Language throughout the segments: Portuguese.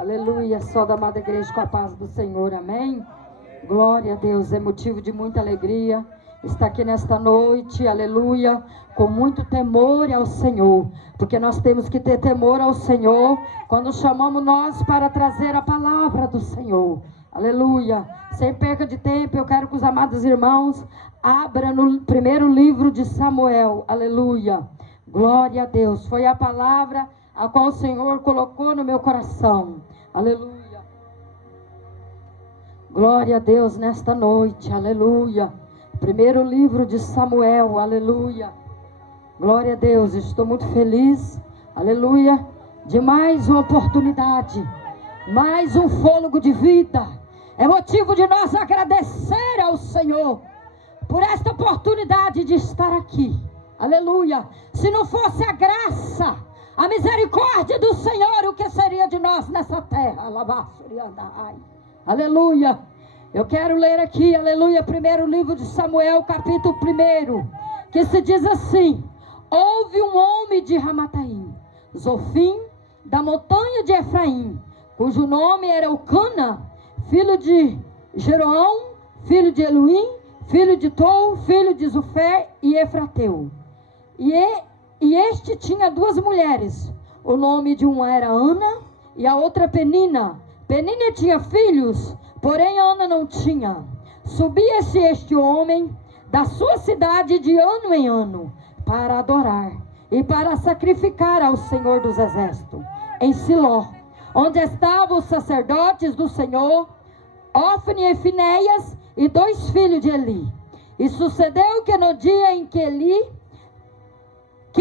Aleluia, só da amada igreja com a paz do Senhor, amém? Glória a Deus, é motivo de muita alegria estar aqui nesta noite, aleluia, com muito temor ao Senhor, porque nós temos que ter temor ao Senhor quando chamamos nós para trazer a palavra do Senhor, aleluia. Sem perca de tempo, eu quero que os amados irmãos abram no primeiro livro de Samuel, aleluia. Glória a Deus, foi a palavra a qual o Senhor colocou no meu coração, aleluia. Glória a Deus nesta noite, aleluia. Primeiro livro de Samuel, aleluia. Glória a Deus, estou muito feliz, aleluia, de mais uma oportunidade, mais um fôlego de vida. É motivo de nós agradecer ao Senhor por esta oportunidade de estar aqui, aleluia. Se não fosse a graça, a misericórdia do Senhor, o que seria de nós nessa terra? Aleluia. Eu quero ler aqui, aleluia, primeiro livro de Samuel, capítulo 1, que se diz assim: houve um homem de Ramataim, Zofim, da montanha de Efraim, cujo nome era Eucana, filho de Jeroão, filho de Eluim, filho de Tou, filho de Zufé e Efrateu. E este tinha duas mulheres, o nome de uma era Ana e a outra Penina. Penina tinha filhos, porém Ana não tinha. Subia-se este homem da sua cidade de ano em ano para adorar e para sacrificar ao Senhor dos Exércitos em Siló, onde estavam os sacerdotes do Senhor, Ofni e Finéias e dois filhos de Eli. E sucedeu que no dia em que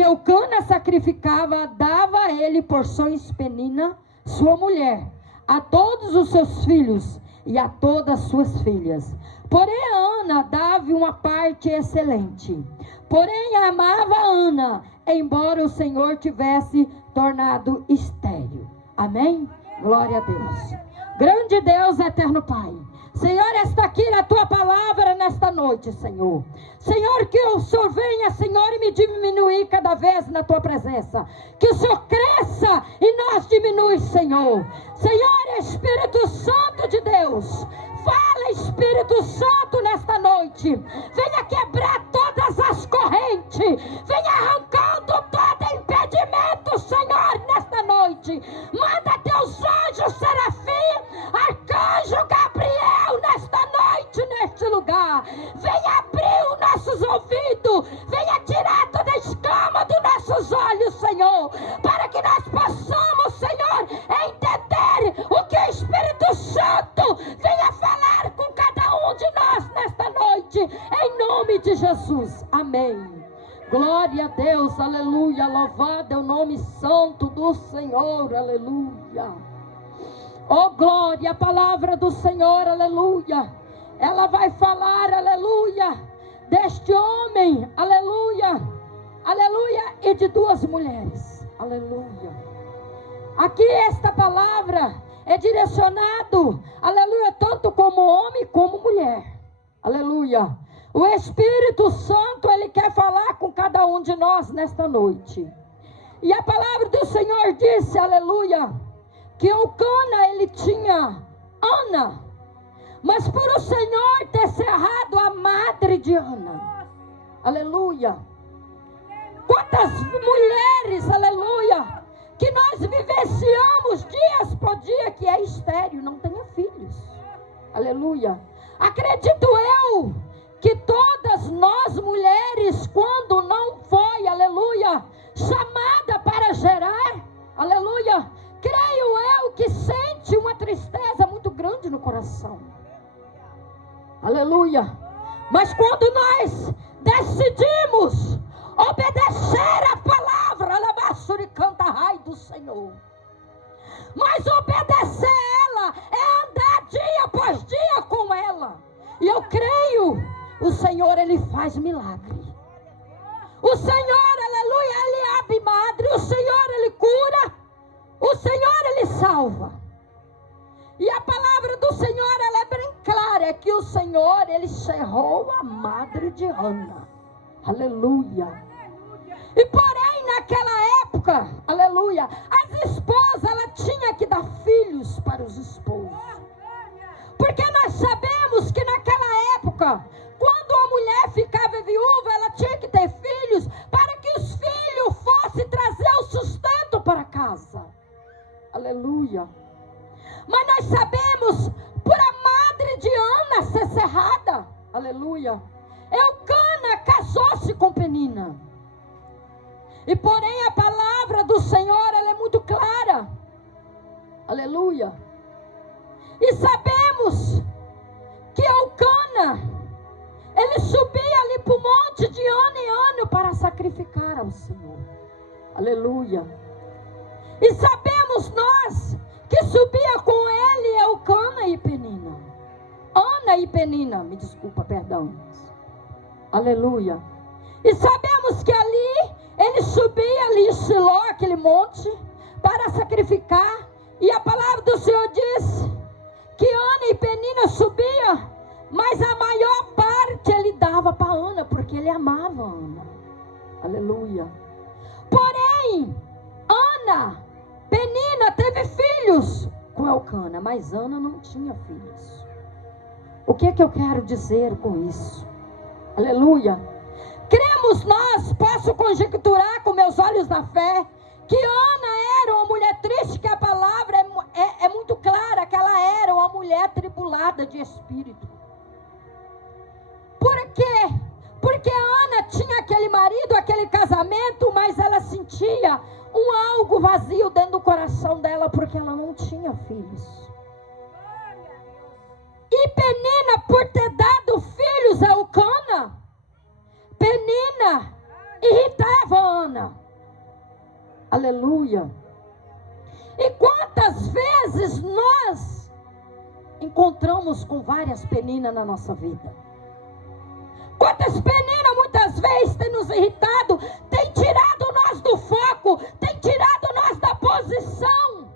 Eucana sacrificava, dava a ele porções Penina, sua mulher, a todos os seus filhos e a todas as suas filhas. Porém Ana dava uma parte excelente. Porém amava Ana, embora o Senhor tivesse tornado estéril. Amém? Glória a Deus. Grande Deus, eterno Pai, Senhor, está aqui na tua palavra nesta noite, Senhor. Senhor, que o Senhor venha, Senhor, e me diminuir cada vez na tua presença. Que o Senhor cresça e nós diminui, Senhor. Senhor, Espírito Santo de Deus, fala, Espírito Santo, nesta noite. Venha quebrar todas as correntes. Venha arrancando todo impedimento, Senhor, nesta noite. Manda teus anjos, serafim, arcanjo Gabriel, nesta noite, neste lugar. Venha abrir os nossos ouvidos. Venha tirar toda a escama dos nossos olhos, Senhor, para que nós possamos, Senhor, entender o que o Espírito Santo venha falar com cada um de nós nesta noite, em nome de Jesus, amém. Glória a Deus, aleluia, louvado é o nome santo do Senhor, aleluia. Oh glória, a palavra do Senhor, aleluia, ela vai falar, aleluia, deste homem, aleluia, aleluia, e de duas mulheres, aleluia. Aqui esta palavra é direcionado, aleluia, tanto como homem como mulher, aleluia. O Espírito Santo, ele quer falar com cada um de nós nesta noite. E a palavra do Senhor disse, aleluia, que Eucana, ele tinha Ana, mas por o Senhor ter cerrado a madre de Ana, aleluia. Quantas mulheres, aleluia, que nós vivenciamos dias por dia que é estéril, não tenha filhos, aleluia. Acredito eu que todas nós mulheres, quando não foi, aleluia, chamada para gerar, aleluia, creio eu que sente uma tristeza muito grande no coração, aleluia. Mas quando nós decidimos obedecer a palavra, alabaçuri canta rai do Senhor, mas obedecer ela é andar dia após dia com ela, e eu creio, o Senhor, ele faz milagre. O Senhor, aleluia, ele abre madre. O Senhor, ele cura. O Senhor, ele salva. E a palavra do Senhor, ela é bem clara, é que o Senhor, ele cerrou a madre de Ana. Aleluia. E porém, naquela época, aleluia, as esposas, ela tinha que dar filhos Aleluia. Mas nós sabemos, por a madre de Ana ser cerrada, aleluia, Eucana casou-se com Penina. E porém a palavra do Senhor, ela é muito clara, aleluia. E sabemos que Eucana, ele subia ali para o monte de ano em ano para sacrificar ao Senhor, aleluia. E sabemos nós que subia com ele Eucana e Penina. Ana e Penina, me desculpa, perdão. Aleluia. E sabemos que ali, ele subia ali em Siló, aquele monte, para sacrificar. E a palavra do Senhor diz que Ana e Penina subiam, mas a maior parte ele dava para Ana, porque ele amava Ana. Aleluia. Porém, Penina teve filhos com Eucana, mas Ana não tinha filhos. O que é que eu quero dizer com isso? Aleluia. Cremos nós, posso conjecturar com meus olhos da fé, que Ana era uma mulher triste, que a palavra é muito clara, que ela era uma mulher tribulada de espírito. Por quê? Porque Ana tinha aquele marido, aquele casamento, mas ela sentia algo vazio dentro do coração dela, porque ela não tinha filhos. E Penina, por ter dado filhos a Eucana, Penina irritava Ana. Aleluia. E quantas vezes nós encontramos com várias Peninas na nossa vida? Quantas Peninas muitas vezes têm nos irritado, têm tirado nós do foco, têm tirado nós da posição.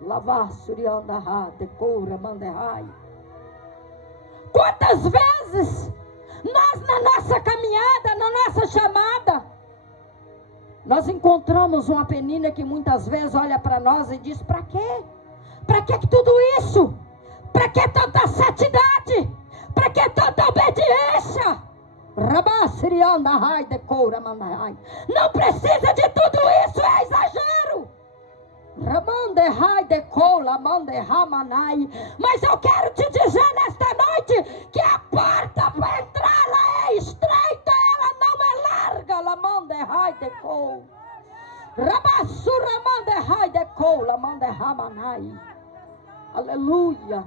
Lavar, suriandahá, decoura, manderrai. Quantas vezes nós na nossa caminhada, na nossa chamada, nós encontramos uma Penina que muitas vezes olha para nós e diz: para quê? Para que tudo isso? Para que tanta santidade? Para que tanta obediência? Não precisa de tudo isso, é exagero. Mas eu quero te dizer nesta noite que a porta para entrar ela é estreita, ela não é larga. Aleluia.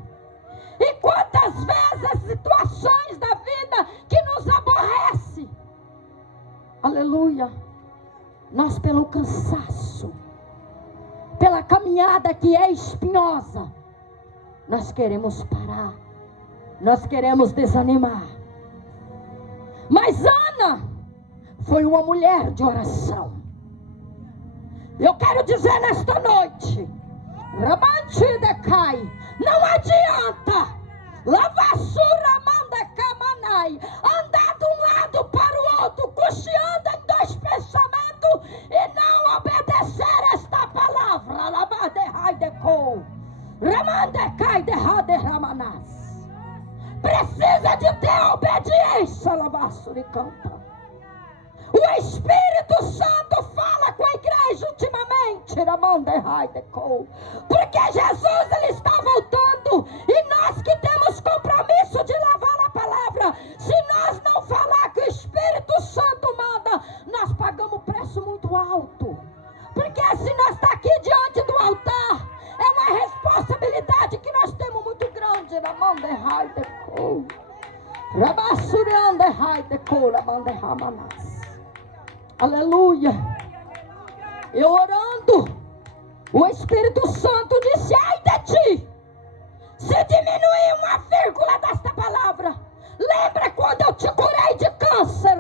E quantas vezes as situações da vida que nos aborrece, aleluia, nós pelo cansaço, pela caminhada que é espinhosa, nós queremos parar, nós queremos desanimar. Mas Ana foi uma mulher de oração. Eu quero dizer nesta noite, não adianta andar de um lado para o outro, cocheando em dois pensamentos e não obedecer esta palavra. Precisa de ter obediência. O Espírito Santo fala com a igreja ultimamente, porque Jesus ele está voltando, e nós que temos compromisso de levar a palavra, se nós não falar que o Espírito Santo manda, nós pagamos preço muito alto. Porque se nós estamos aqui diante do altar, é uma responsabilidade que nós temos muito grande. Aleluia. Eu orando, o Espírito Santo disse: ai de ti, se diminuir uma vírgula desta palavra. Lembra quando eu te curei de câncer?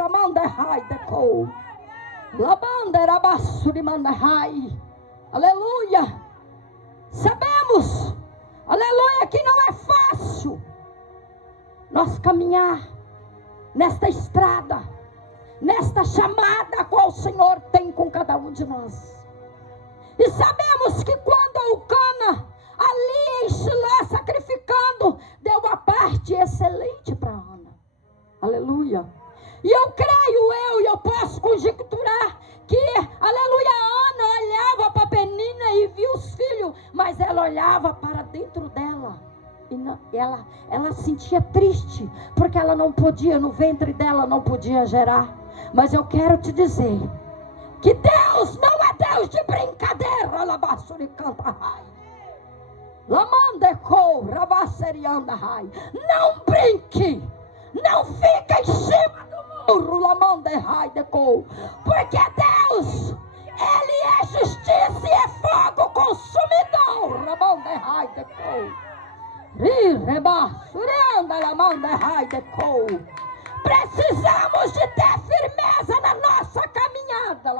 Aleluia. Sabemos, aleluia, que não é fácil nós caminhar nesta estrada, nesta chamada a qual o Senhor tem com cada um de nós. E sabemos que quando Eucana, ali em Siló sacrificando, deu uma parte excelente para Ana. Aleluia. E eu creio, eu posso conjecturar que, aleluia, Ana olhava para Penina e viu os filhos olhava para dentro dela. E ela se sentia triste, porque ela não podia, no ventre dela não podia gerar. Mas eu quero te dizer, que Deus não é Deus de brincadeira. Não brinque, não fica em cima do muro, porque Deus, Ele é justiça e é fogo consumidor. Precisamos de ter firmeza na nossa caminhada.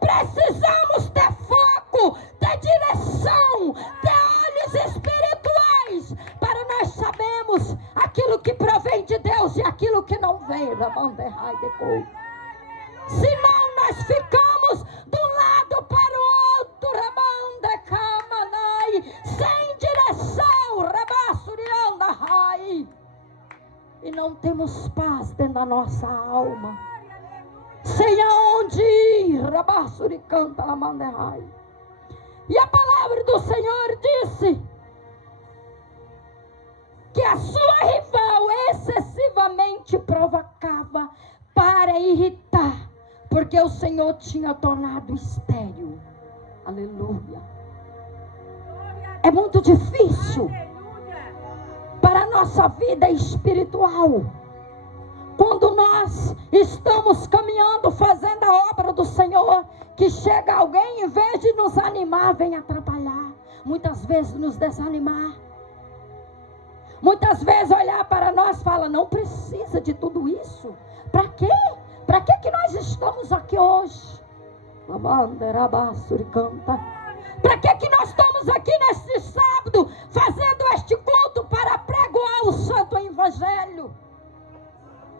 Precisamos ter foco, ter direção, ter olhos espirituais, para nós sabermos aquilo que provém de Deus e aquilo que não vem. Senão nós ficamos de um lado para o outro, sem direção, e não temos paz dentro da nossa alma, sem aonde ir. E a palavra do Senhor disse que a sua rival excessivamente provocava para irritar, porque o Senhor tinha tornado estéril. Aleluia. É muito difícil para a nossa vida espiritual, quando nós estamos caminhando, fazendo a obra do Senhor, que chega alguém, em vez de nos animar, vem atrapalhar, muitas vezes nos desanimar, muitas vezes olhar para nós e falar, não precisa de tudo isso, para quê? Para que nós estamos aqui hoje? Para que nós estamos aqui neste sábado, fazendo este culto para pregoar o santo evangelho?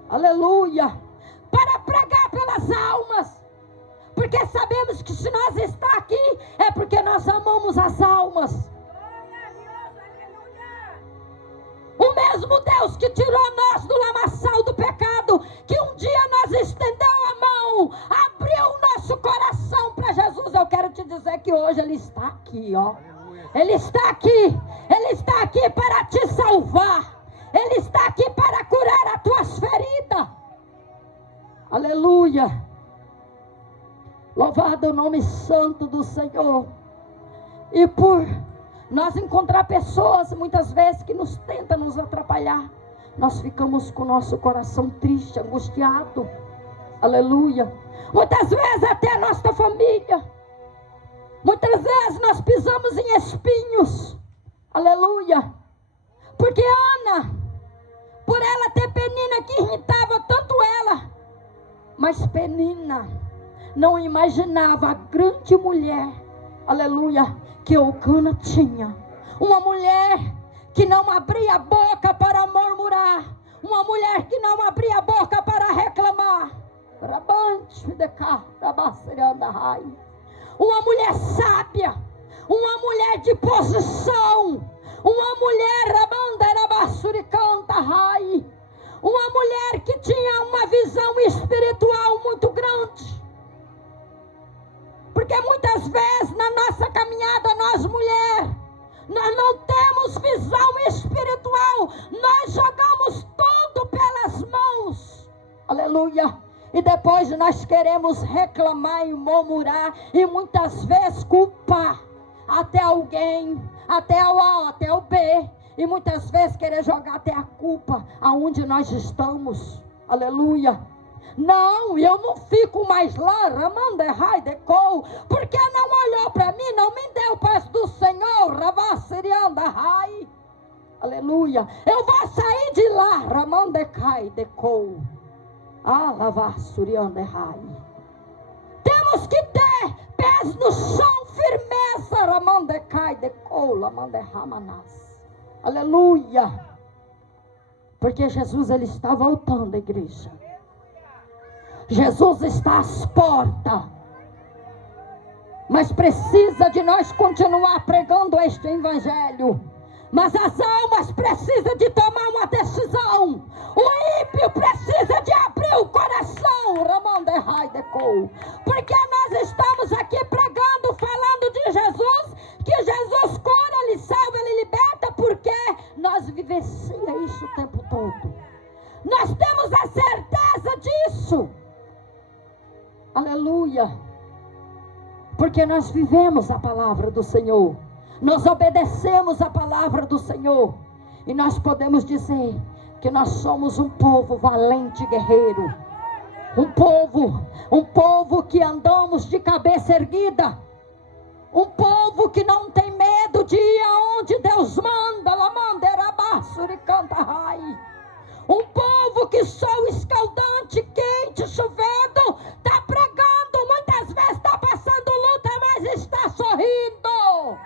Aleluia! Para pregar pelas almas, porque sabemos que se nós estamos aqui, é porque nós amamos as almas. O mesmo Deus que tirou nós do lamaçal do pecado, que um dia nós estendeu a mão, abriu o nosso coração para Jesus. Eu quero te dizer que hoje Ele está aqui, ó. Ele está aqui. Ele está aqui para te salvar. Ele está aqui para curar as tuas feridas. Aleluia. Louvado o nome santo do Senhor. E por nós encontrar pessoas muitas vezes que nos tentam nos atrapalhar, nós ficamos com o nosso coração triste, angustiado. Aleluia. Muitas vezes até a nossa família, muitas vezes nós pisamos em espinhos. Aleluia. Porque Ana, por ela ter Penina que irritava tanto ela, mas Penina não imaginava a grande mulher, aleluia, que Eucana tinha. Uma mulher que não abria a boca para murmurar, uma mulher que não abria a boca para reclamar. Uma mulher sábia, uma mulher de posição, uma mulher uma mulher que tinha uma visão espiritual muito grande. Porque muitas vezes na nossa caminhada, nós mulheres, nós não temos visão espiritual, nós jogamos tudo pelas mãos, aleluia, e depois nós queremos reclamar e murmurar, e muitas vezes culpar até alguém, até o A, até o B, e muitas vezes querer jogar até a culpa aonde nós estamos, aleluia. Não, eu não fico mais lá, porque não olhou para mim, não me deu paz do Senhor, aleluia. Eu vou sair de lá, temos que ter pés no chão, firmeza, aleluia. Porque Jesus, Ele está voltando, a igreja. Jesus está às portas, mas precisa de nós continuar pregando este evangelho. Mas as almas precisam de tomar uma decisão. O ímpio precisa de abrir o coração, porque nós estamos aqui pregando, falando de Jesus. Porque nós vivemos a palavra do Senhor. Nós obedecemos a palavra do Senhor. E nós podemos dizer que nós somos um povo valente e guerreiro. Um povo que andamos de cabeça erguida. Um povo que não tem medo de ir aonde Deus manda. Um povo que sol escaldante, quente, chovendo, está pregando, muitas vezes está passando luta, mas está sorrindo.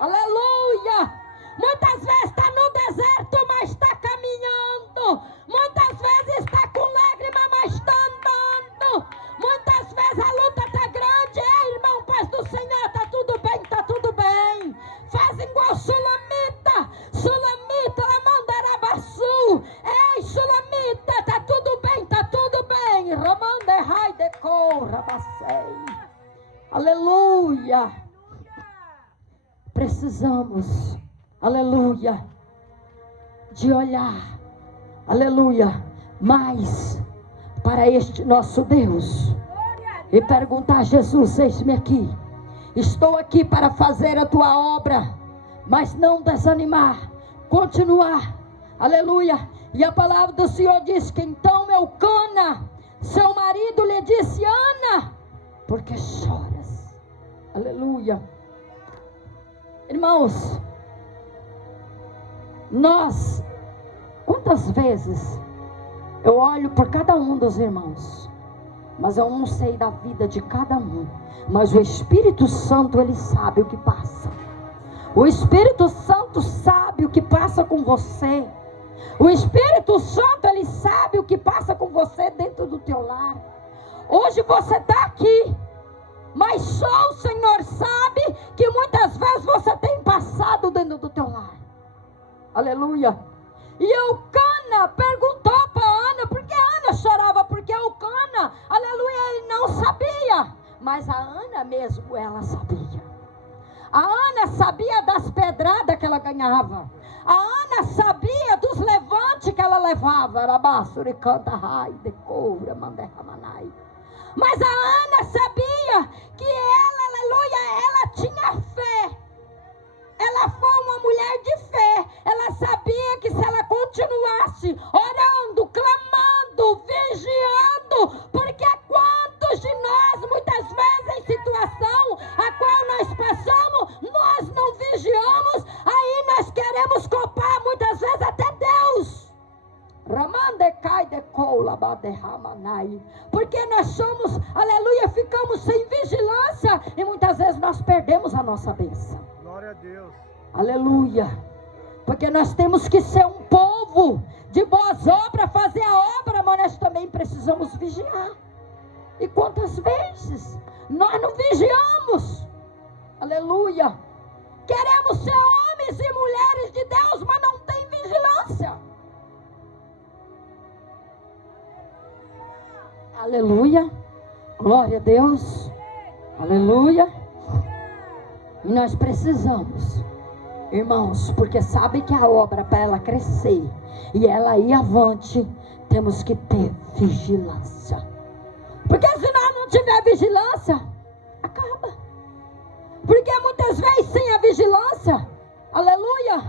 Aleluia! Muitas vezes está no deserto, mas está caminhando. Muitas vezes está com lágrima, mas está andando. Muitas vezes a luta está grande. Ei, irmão, paz do Senhor, está tudo bem, está tudo bem. Faz igual Sulamita. Sulamita, Amandarabaçu. Ei, Sulamita, está tudo bem, está tudo bem. Ramandehai decor, rabacei. Aleluia. Precisamos, aleluia, de olhar, aleluia, mais para este nosso Deus e perguntar: Jesus, eis-me aqui, estou aqui para fazer a tua obra, mas não desanimar, continuar, aleluia. E a palavra do Senhor diz que então Eucana, seu marido, lhe disse: Ana, por que choras? Aleluia. Irmãos, quantas vezes eu olho por cada um dos irmãos, mas eu não sei da vida de cada um, mas o Espírito Santo, ele sabe o que passa. O Espírito Santo sabe o que passa com você. O Espírito Santo, ele sabe o que passa com você dentro do teu lar. Hoje você está aqui, mas só o Senhor sabe que muitas vezes você tem passado dentro do teu lar. Aleluia. E Eucana perguntou para Ana, por que Ana chorava? Porque Eucana, aleluia, ele não sabia. Mas a Ana mesmo, ela sabia. A Ana sabia das pedradas que ela ganhava. A Ana sabia dos levantes que ela levava. Mas a Ana sabia que ela, aleluia, ela tinha fé. Ela foi uma mulher de fé. Ela sabia que se ela continuasse orando, clamando, vigiando, porque quantos de nós, muitas vezes em situação a qual nós passamos, nós não vigiamos, aí nós queremos culpar muitas vezes até Deus. Porque nós somos, aleluia, ficamos sem vigilância e muitas vezes nós perdemos a nossa bênção. Glória a Deus. Aleluia. Porque nós temos que ser um povo de boas obras, fazer a obra, mas nós também precisamos vigiar. E quantas vezes nós não vigiamos? Aleluia. Queremos ser homens e mulheres de Deus, mas não tem vigilância. Aleluia, glória a Deus, aleluia. E nós precisamos, irmãos, porque sabe que a obra, para ela crescer e ela ir avante, temos que ter vigilância. Porque se nós não tiver vigilância, acaba. Porque muitas vezes sem a vigilância, aleluia,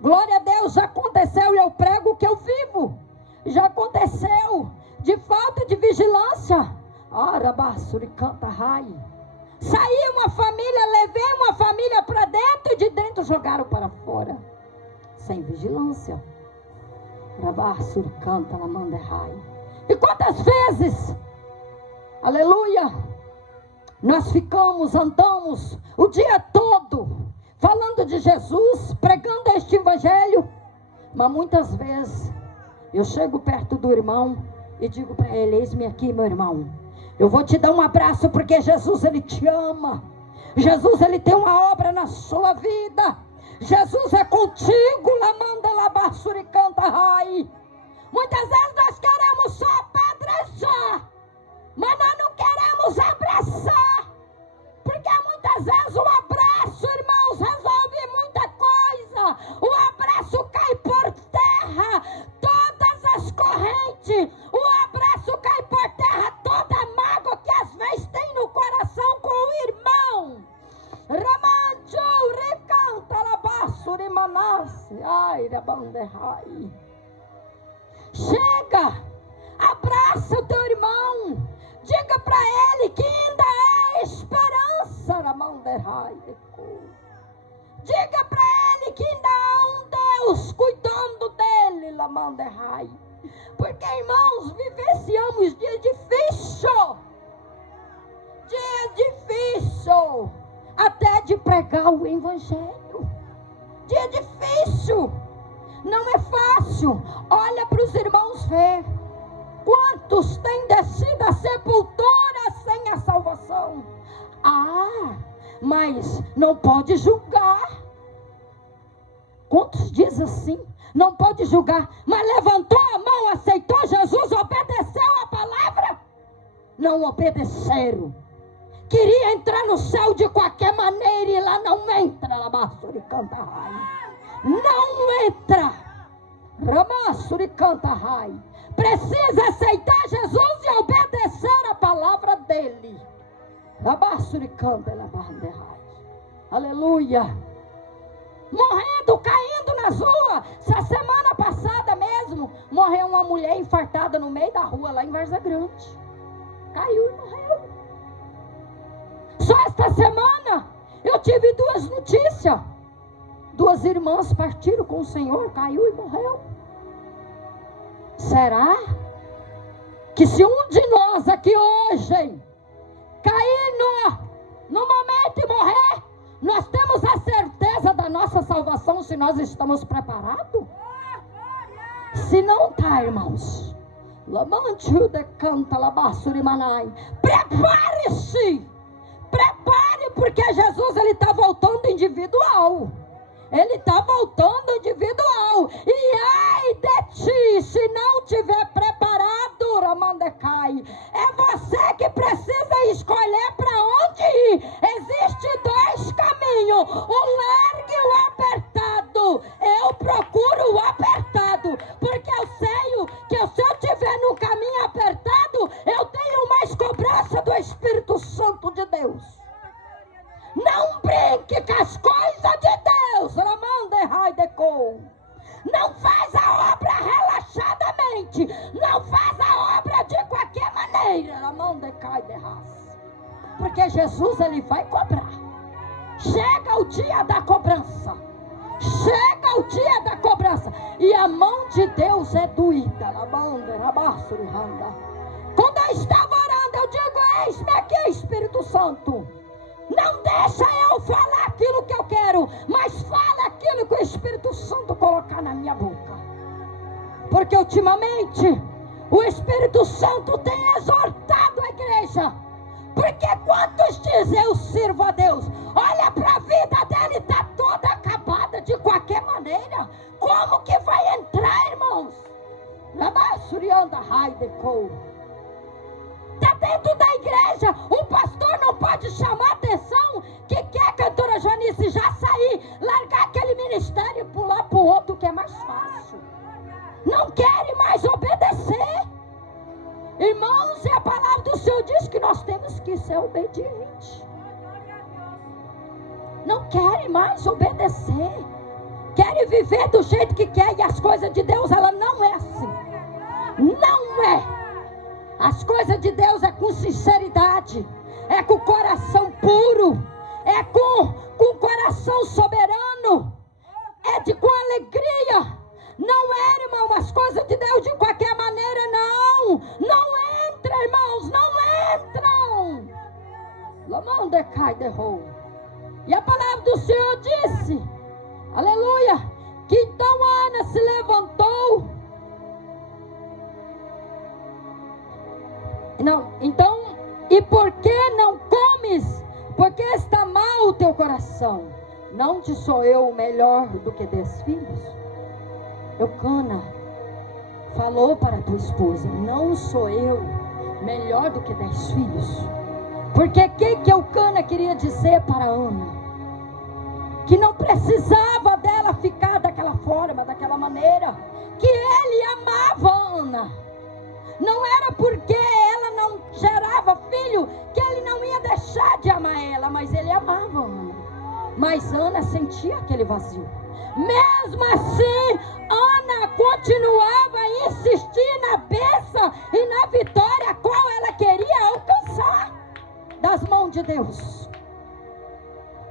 glória a Deus, já aconteceu e eu prego o que eu vivo. Já aconteceu de falta de vigilância. Saí uma família, levei uma família para dentro e de dentro jogaram para fora. Sem vigilância. E quantas vezes, aleluia, nós andamos o dia todo falando de Jesus, pregando este evangelho, mas muitas vezes eu chego perto do irmão e digo para ele: eis-me aqui, meu irmão, eu vou te dar um abraço porque Jesus, ele te ama. Jesus, ele tem uma obra na sua vida. Jesus é contigo. Muitas vezes nós queremos só apedrejar, mas nós não queremos abraçar. Porque muitas vezes o abraço, irmãos, resolve muita coisa. O abraço cai por terra todas as correntes. O abraço cai por terra toda a mágoa que às vezes tem no coração com o irmão. de Manasse. Ai, Rabanderrai. Chega, abraça o teu irmão. Diga para ele que ainda há esperança, Rabanderrai. Diga para ele que ainda há um Deus cuidando dele, Rabanderrai. Porque, irmãos, vivenciamos dia difícil. Dia difícil. Até de pregar o evangelho. Dia difícil. Não é fácil. Olha para os irmãos ver. Quantos têm descido a sepultura sem a salvação? Ah, mas não pode julgar. Quantos diz assim? Não pode julgar. Mas levantou a mão, aceitou Jesus, obedeceu a palavra? Não obedeceram. Queria entrar no céu de qualquer maneira e lá não entra. Rabassuri canta rai. Não entra. Rabassuri canta rai. Precisa aceitar Jesus e obedecer a palavra dele. Rabassuri canta rai. Aleluia. Morrendo, caindo nas ruas. Essa semana passada mesmo, morreu uma mulher infartada no meio da rua, lá em Várzea Grande. Caiu e morreu. Só esta semana, eu tive 2 notícias. 2 irmãs partiram com o Senhor, caiu e morreu. Será que se um de nós aqui hoje cair no momento e morrer, nós temos a certeza da nossa salvação se nós estamos preparados? Se não está, irmãos, prepare-se, prepare, porque Jesus ele está voltando individual. Ele está voltando individual. E ai de ti, se não tiver preparado, Ramandecai, é você que precisa escolher para onde ir. Existem 2 caminhos, o largo e o apertado. Eu procuro o apertado, porque eu sei que se eu estiver no caminho apertado, eu tenho mais cobrança do Espírito Santo de Deus. Não brinque com as coisas de Deus. Não faz a obra relaxadamente. Não faz a obra de qualquer maneira. Porque Jesus ele vai cobrar. Chega o dia da cobrança. Chega o dia da cobrança. E a mão de Deus é doída. Quando eu estava orando, eu digo: eis-me aqui, Espírito Santo. Não deixa eu falar aquilo que eu quero, mas fala aquilo que o Espírito Santo colocar na minha boca. Porque ultimamente o Espírito Santo tem exortado a igreja. Porque quantos dizem eu sirvo a Deus? Olha para a vida dele, está toda acabada de qualquer maneira. Como que vai entrar, irmãos? Está dentro da igreja. O pastor não pode chamar atenção que quer a cantora Joanice já sair, largar aquele ministério e pular para o outro que é mais fácil. Não querem mais obedecer. Irmãos, e a palavra do Senhor diz que nós temos que ser obedientes. Não querem mais obedecer. Querem viver do jeito que quer, e as coisas de Deus, ela não é assim. Não é. As coisas de Deus é com sinceridade, é com coração puro, é com coração soberano, com alegria. Não é, irmão, as coisas de Deus de qualquer maneira, não. Não entra, irmãos, não entram. E a palavra do Senhor disse, aleluia, que então Ana se levantou. Não, então, e por que não comes? Porque está mal o teu coração. Não te sou eu melhor do que 10 filhos? Eucana falou para tua esposa: não sou eu melhor do que 10 filhos? Porque o que Eucana queria dizer para Ana? Que não precisava dela ficar daquela forma, daquela maneira. Que ele amava Ana. Não era porque ela não gerava filho que ele não ia deixar de amar ela, mas ele amava Ana. Mas Ana sentia aquele vazio. Mesmo assim, Ana continuava a insistir na bênção e na vitória a qual ela queria alcançar das mãos de Deus.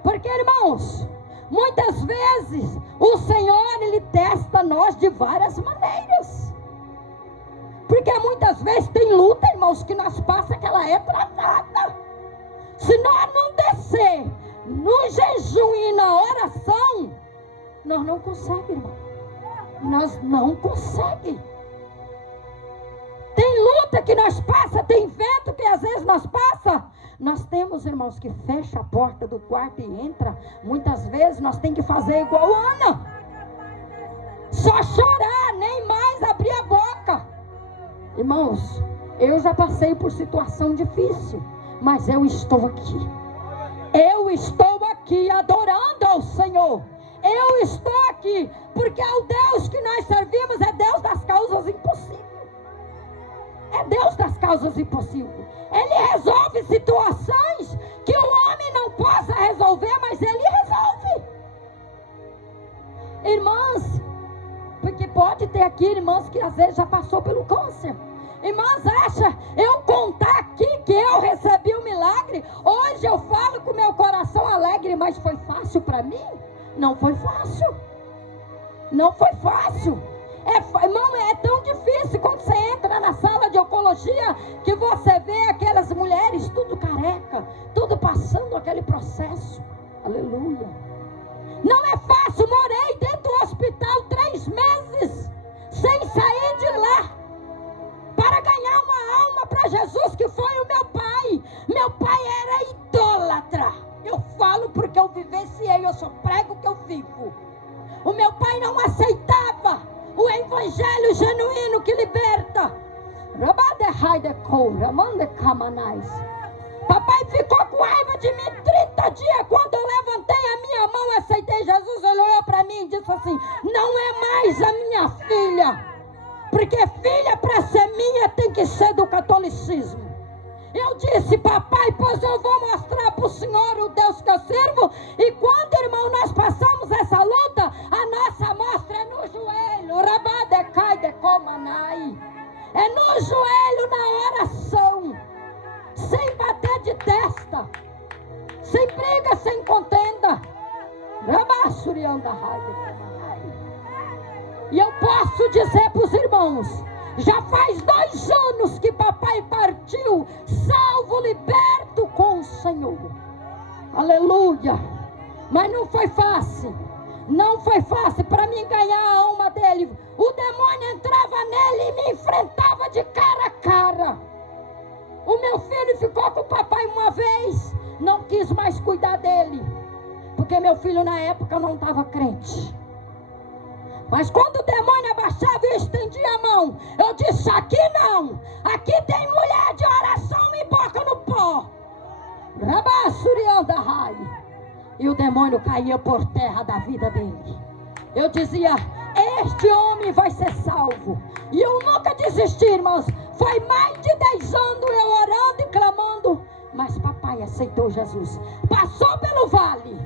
Porque, irmãos, muitas vezes o Senhor, Ele testa nós de várias maneiras. Porque muitas vezes tem luta, irmãos, que nós passa que ela é travada. Se nós não descer no jejum e na oração, nós não conseguimos, irmão. Nós não conseguimos. Tem luta que nós passa, tem vento que às vezes nós passa. Nós temos, irmãos, que fecha a porta do quarto e entra. Muitas vezes nós temos que fazer igual Ana. Só chorar, nem mais abrir a boca. Irmãos, eu já passei por situação difícil, mas eu estou aqui. Eu estou aqui adorando ao Senhor. Eu estou aqui, porque o Deus que nós servimos é Deus das causas impossíveis. É Deus das causas impossíveis. Ele resolve situações que o homem não possa resolver, mas Ele resolve. Irmãs, porque pode ter aqui irmãs que às vezes já passou pelo câncer. Irmãs, acha eu contar aqui que eu recebi um milagre? Hoje eu falo com meu coração alegre, mas foi fácil para mim? Não foi fácil. Não foi fácil. Irmão, é tão difícil quando você entra na sala de oncologia que você vê aquelas mulheres tudo careca, tudo passando aquele processo. Aleluia. Não é fácil. Morei dentro do hospital 3 meses sem sair de lá para ganhar uma alma para Jesus, que foi o meu pai. Meu pai era idólatra. Eu falo porque eu vivenciei, eu só prego o que eu vivo. O meu pai não aceitava o evangelho genuíno que liberta. Papai ficou com raiva de mim 30 dias. Quando eu levantei a minha mão e aceitei Jesus, ele olhou para mim e disse assim: não é mais a minha filha, porque filha para ser minha tem que ser do catolicismo. Eu disse: papai, pois eu vou mostrar para o Senhor o Deus que eu sirvo. E quando, irmão, nós passamos essa luta, a nossa mostra é no joelho. É no joelho, na oração, sem bater de testa, sem briga, sem contenda. E eu posso dizer para os irmãos, já faz 2 anos que papai partiu, salvo, liberto com o Senhor. Aleluia. Mas não foi fácil. Não foi fácil para mim ganhar a alma dele. O demônio entrava nele e me enfrentava de cara a cara. O meu filho ficou com o papai uma vez, não quis mais cuidar dele, porque meu filho na época não estava crente. Mas quando o demônio abaixava e estendia a mão, eu disse: aqui não, aqui tem mulher de oração e boca no pó. E o demônio caía por terra da vida dele. Eu dizia: este homem vai ser salvo. E eu nunca desisti, irmãos. Foi mais de 10 anos eu orando e clamando, mas papai aceitou Jesus. Passou pelo vale,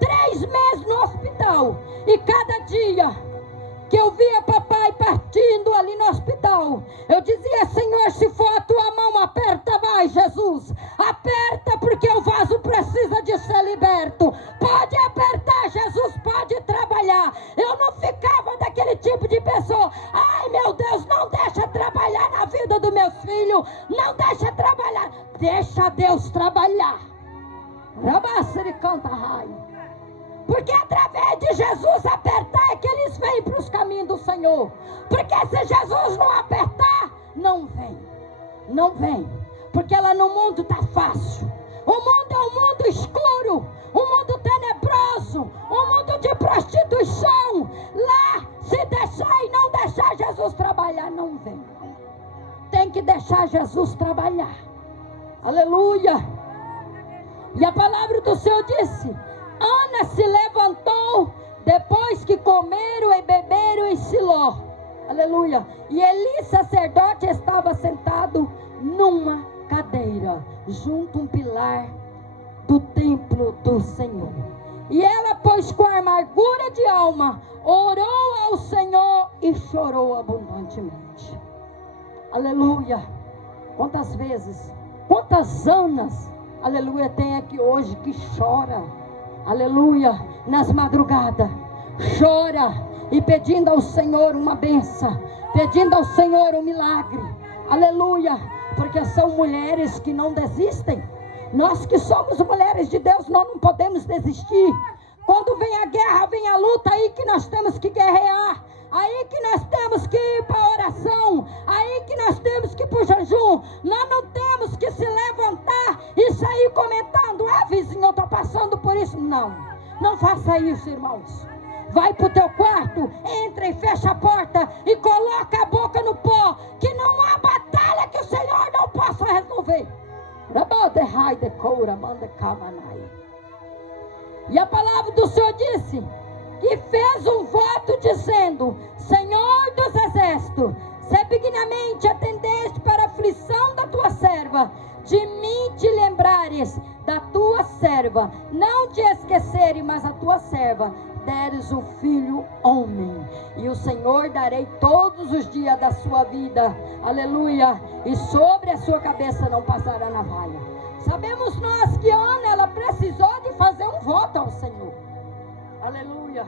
3 meses no hospital, e cada dia que eu via papai partindo ali no hospital, eu dizia: Senhor, se for a tua mão, aperta mais, Jesus. Aperta, porque o vaso precisa de ser liberto. Pode apertar, Jesus, pode trabalhar. Eu não ficava daquele tipo de pessoa: ai meu Deus, não deixa trabalhar na vida dos meus filhos, não deixa trabalhar. Deixa Deus trabalhar. Rabasseri canta raio. Porque através de Jesus apertar é que eles vêm para os caminhos do Senhor. Porque se Jesus não apertar, não vem. Não vem. Porque lá no mundo está fácil. O mundo é um mundo escuro, um mundo tenebroso, um mundo de prostituição. Lá, se deixar e não deixar Jesus trabalhar, não vem. Tem que deixar Jesus trabalhar. Aleluia. E a palavra do Senhor disse: Ana se levantou depois que comeram e beberam em Siló. Aleluia. E Eli, sacerdote, estava sentado numa cadeira, junto a um pilar do templo do Senhor. E ela, pois com amargura de alma, orou ao Senhor e chorou abundantemente. Aleluia. Quantas vezes, quantas Anas, aleluia, tem aqui hoje que chora, aleluia, nas madrugadas, chora e pedindo ao Senhor uma bênção, pedindo ao Senhor um milagre, aleluia, porque são mulheres que não desistem. Nós que somos mulheres de Deus, nós não podemos desistir. Quando vem a guerra, vem a luta, aí que nós temos que guerrear, aí que nós temos que ir para a oração, aí que nós temos que ir para o jejum. Nós não temos que se levantar e sair comentando: vizinho, eu estou passando por isso. Não faça isso, irmãos. Vai para o teu quarto, entra e fecha a porta e coloca a boca no pó, que não há batalha que o Senhor não possa resolver. E a palavra do Senhor disse que fez um voto dizendo: Senhor dos exércitos, se benignamente atendeste para a aflição da tua serva, de mim te lembrares da tua serva, não te esqueceres, mas a tua serva deres o filho homem, e o Senhor darei todos os dias da sua vida, aleluia, e sobre a sua cabeça não passará navalha. Sabemos nós que Ana, ela precisou de fazer um voto ao Senhor, aleluia.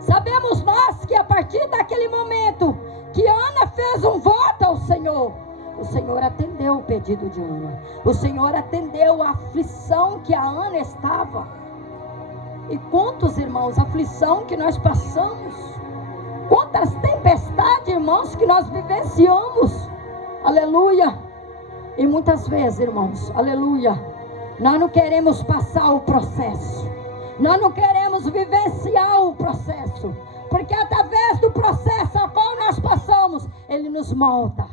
Sabemos nós que a partir daquele momento que Ana fez um voto ao Senhor, o Senhor atendeu o pedido de Ana, o Senhor atendeu a aflição que a Ana estava. E quantos, irmãos, aflição que nós passamos, quantas tempestades, irmãos, que nós vivenciamos, aleluia. E muitas vezes, irmãos, aleluia, nós não queremos passar o processo, nós não queremos vivenciar o processo, porque através do processo ao qual nós passamos, ele nos molda,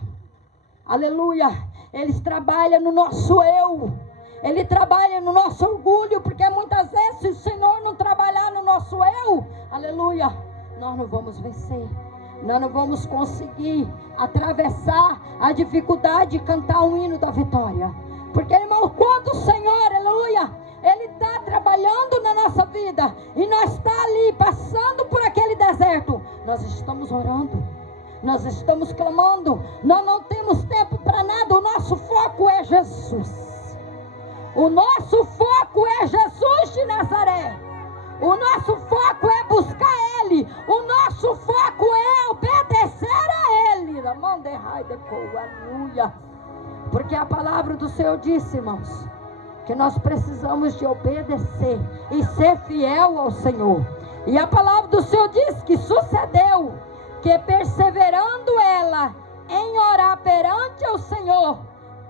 aleluia. Ele trabalha no nosso eu, ele trabalha no nosso orgulho, porque muitas vezes, se o Senhor não trabalhar no nosso eu, aleluia, nós não vamos vencer, nós não vamos conseguir atravessar a dificuldade e cantar um hino da vitória. Porque, irmão, quando o Senhor, aleluia, ele está trabalhando na nossa vida, e nós está ali passando por aquele deserto, nós estamos orando, nós estamos clamando, nós não temos tempo para nada. O nosso foco é Jesus. O nosso foco é Jesus de Nazaré. O nosso foco é buscar Ele. O nosso foco é obedecer a Ele. Aleluia. Porque a palavra do Senhor disse, irmãos, que nós precisamos de obedecer e ser fiel ao Senhor. E a palavra do Senhor diz que sucedeu que, perseverando ela em orar perante o Senhor,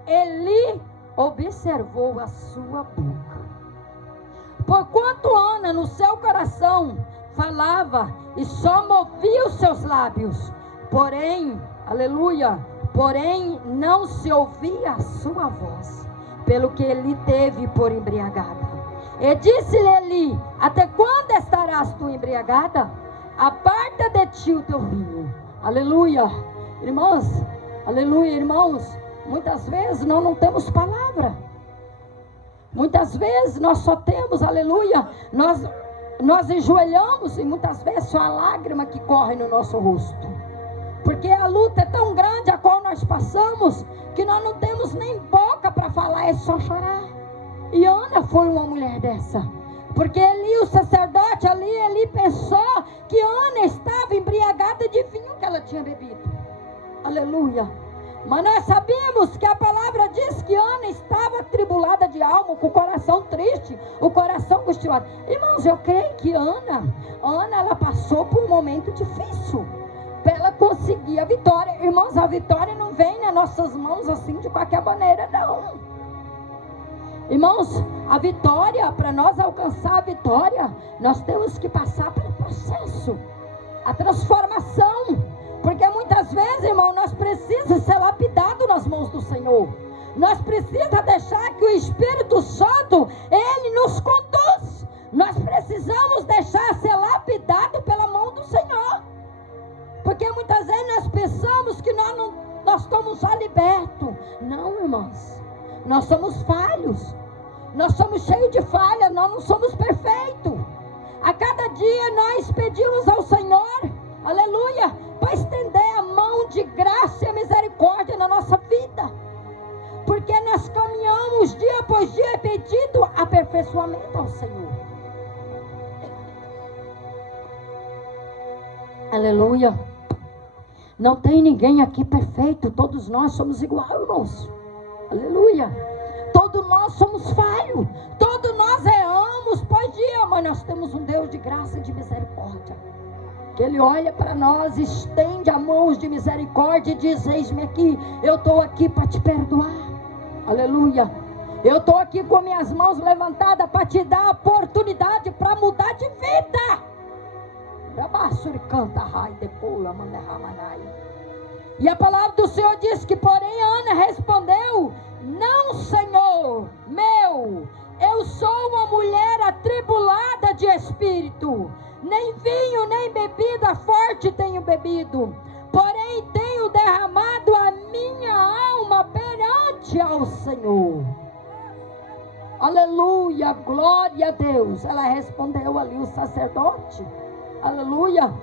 Ele observou a sua boca. Porquanto Ana no seu coração falava e só movia os seus lábios, porém, aleluia, porém não se ouvia a sua voz, pelo que ele teve por embriagada. E disse-lhe Eli: até quando estarás tu embriagada? Aparta de ti o teu vinho. Aleluia, irmãos, aleluia, irmãos. Muitas vezes nós não temos palavra. Muitas vezes nós só temos, aleluia, nós enjoelhamos, e muitas vezes só a lágrima que corre no nosso rosto. Porque a luta é tão grande a qual nós passamos, que nós não temos nem boca para falar, é só chorar. E Ana foi uma mulher dessa. Porque Eli, o sacerdote ali, ele pensou que Ana estava embriagada de vinho que ela tinha bebido. Aleluia. Mas nós sabemos que a palavra diz que Ana estava atribulada de alma, com o coração triste, o coração angustiado. Irmãos, eu creio que Ana, ela passou por um momento difícil para ela conseguir a vitória. Irmãos, a vitória não vem nas nossas mãos assim de qualquer maneira, não. Irmãos, a vitória, para nós alcançar a vitória, nós temos que passar pelo processo, a transformação. Porque muitas vezes, irmão, nós precisamos ser lapidados nas mãos do Senhor. Nós precisamos deixar que o Espírito Santo, ele nos conduz. Nós precisamos deixar ser lapidado pela mão do Senhor. Porque muitas vezes nós pensamos que nós estamos já libertos. Não, irmãos. Nós somos falhos. Nós somos cheios de falhas. Nós não somos perfeitos. Senhor. Aleluia. Não tem ninguém aqui perfeito. Todos nós somos iguais, irmãos. Aleluia. Todos nós somos falhos. Todos nós erramos. Pode ir, mas nós temos um Deus de graça e de misericórdia. Que Ele olha para nós, estende as mãos de misericórdia e diz: eis-me aqui. Eu estou aqui para te perdoar. Aleluia. Eu estou aqui com minhas mãos levantadas para te dar a oportunidade para mudar de vida. E a palavra do Senhor diz que, porém, Ana respondeu: não, Senhor meu, eu sou uma mulher atribulada de espírito, nem vinho nem bebida forte tenho bebido, porém tenho derramado a minha alma perante ao Senhor. Aleluia, glória a Deus. Ela respondeu ali, o sacerdote, aleluia,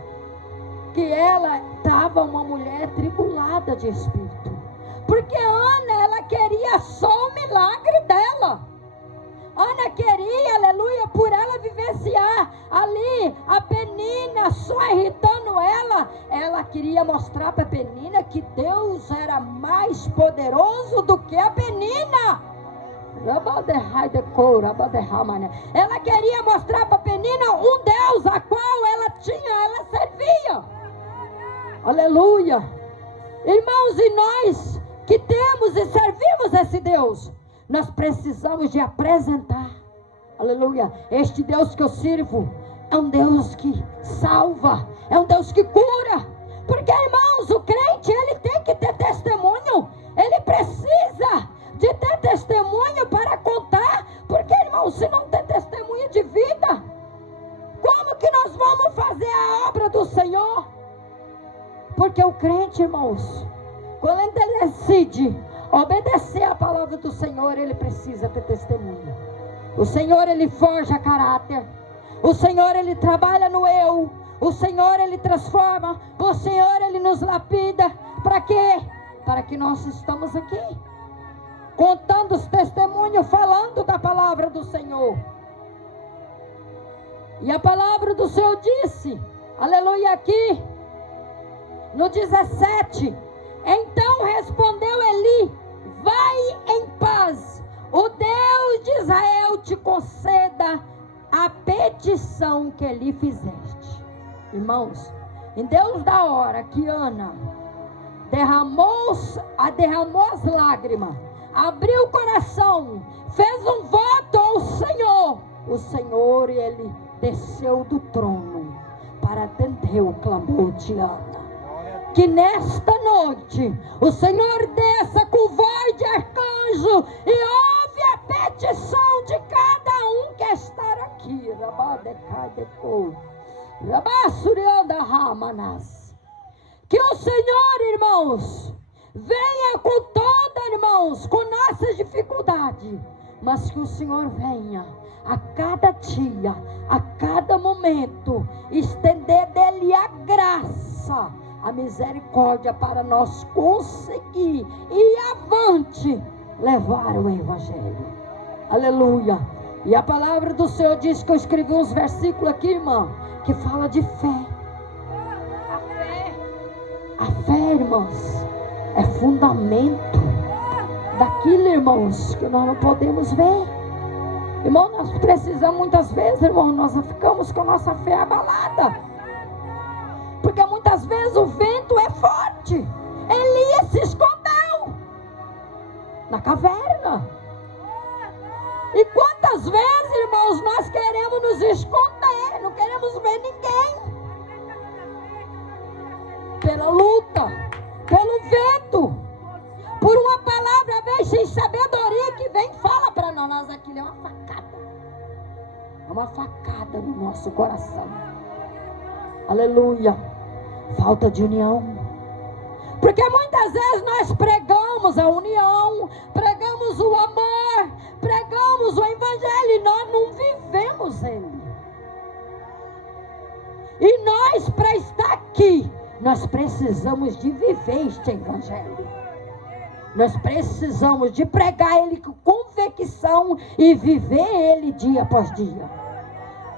que ela estava uma mulher tribulada de espírito, porque Ana, ela queria só o milagre dela. Ana queria, aleluia, por ela vivenciar ali a Penina só irritando ela queria mostrar para a Penina que Deus era mais poderoso do que a Penina. Ela queria mostrar para a Penina um Deus a qual ela servia. Aleluia. Irmãos, e nós que temos e servimos esse Deus, nós precisamos de apresentar, aleluia, este Deus que eu sirvo é um Deus que salva, é um Deus que cura. Porque, irmãos, o crente, ele tem que ter testemunho, ele precisa de ter testemunho para contar. Porque, irmãos, se não tem testemunho de vida, como que nós vamos fazer a obra do Senhor? Porque o crente, irmãos, quando ele decide obedecer a palavra do Senhor, ele precisa ter testemunho. O Senhor, ele forja caráter. O Senhor, ele trabalha no eu. O Senhor, ele transforma. O Senhor, ele nos lapida. Para quê? Para que nós estamos aqui contando os testemunhos, falando da palavra do Senhor. E a palavra do Senhor disse, aleluia, aqui no 17: então respondeu Eli: vai em paz, o Deus de Israel te conceda a petição que lhe fizeste. Irmãos, em Deus da hora que Ana derramou as lágrimas, abriu o coração, fez um voto ao Senhor, o Senhor, ele desceu do trono para atender o clamor de Ana. Que nesta noite o Senhor desça com voz de arcanjo e ouve a petição de cada um que está aqui. Que o Senhor, irmãos, venha com toda, irmãos, com nossas dificuldades, mas que o Senhor venha a cada dia, a cada momento, estender dele a graça, a misericórdia, para nós conseguir ir avante, levar o Evangelho. Aleluia. E a palavra do Senhor diz, que eu escrevi uns versículos aqui, irmão, que fala de fé. A fé, irmãos, é fundamento daquilo, irmãos, que nós não podemos ver. Irmão, nós precisamos muitas vezes, irmão, nós ficamos com a nossa fé abalada, porque muitas vezes o vento é forte. Elias se escondeu na caverna. E quantas vezes, irmãos, nós queremos nos esconder, não queremos ver ninguém, pela luta, pelo vento, por uma palavra, às vezes, sem sabedoria, que vem e fala para nós, aquilo é uma facada. É uma facada no nosso coração. Aleluia. Falta de união. Porque muitas vezes nós pregamos a união, pregamos o amor, pregamos o Evangelho, e nós não vivemos ele. E nós, para estar aqui, nós precisamos de viver este Evangelho. Nós precisamos de pregar ele com convicção e viver ele dia após dia.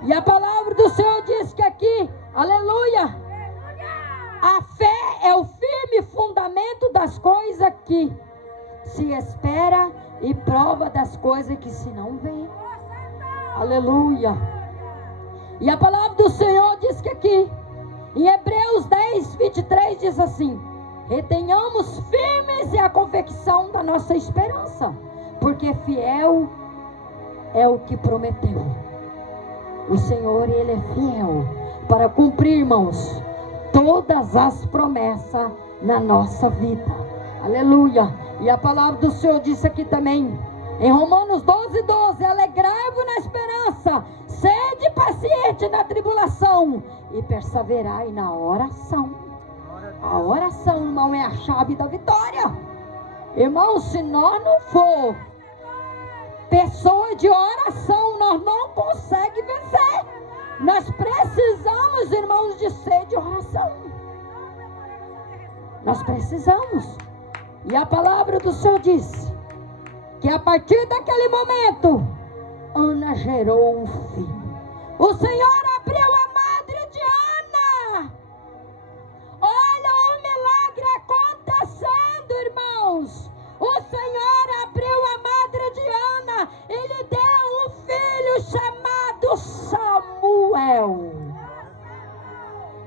E a palavra do Senhor diz que aqui, aleluia, a fé é o firme fundamento das coisas que se espera e prova das coisas que se não vê. Aleluia. E a palavra do Senhor diz que aqui, em Hebreus 10, 23, diz assim: retenhamos firmes a convicção da nossa esperança, porque fiel é o que prometeu. O Senhor, Ele é fiel para cumprir, irmãos, todas as promessas na nossa vida. Aleluia. E a palavra do Senhor disse aqui também, em Romanos 12, 12: alegrai-vos na esperança, sede paciente na tribulação e perseverai na oração. A oração, irmão, é a chave da vitória. Irmão, se nós não for pessoa de oração, nós não conseguimos vencer. Nós precisamos, irmãos, de ser de oração. Nós precisamos. E a palavra do Senhor diz que a partir daquele momento, Ana gerou um filho. O Senhor abriu a madre de Ana. Olha o milagre acontecendo, irmãos. O Senhor abriu a madre de Ana. Ele deu um filho chamado Samuel.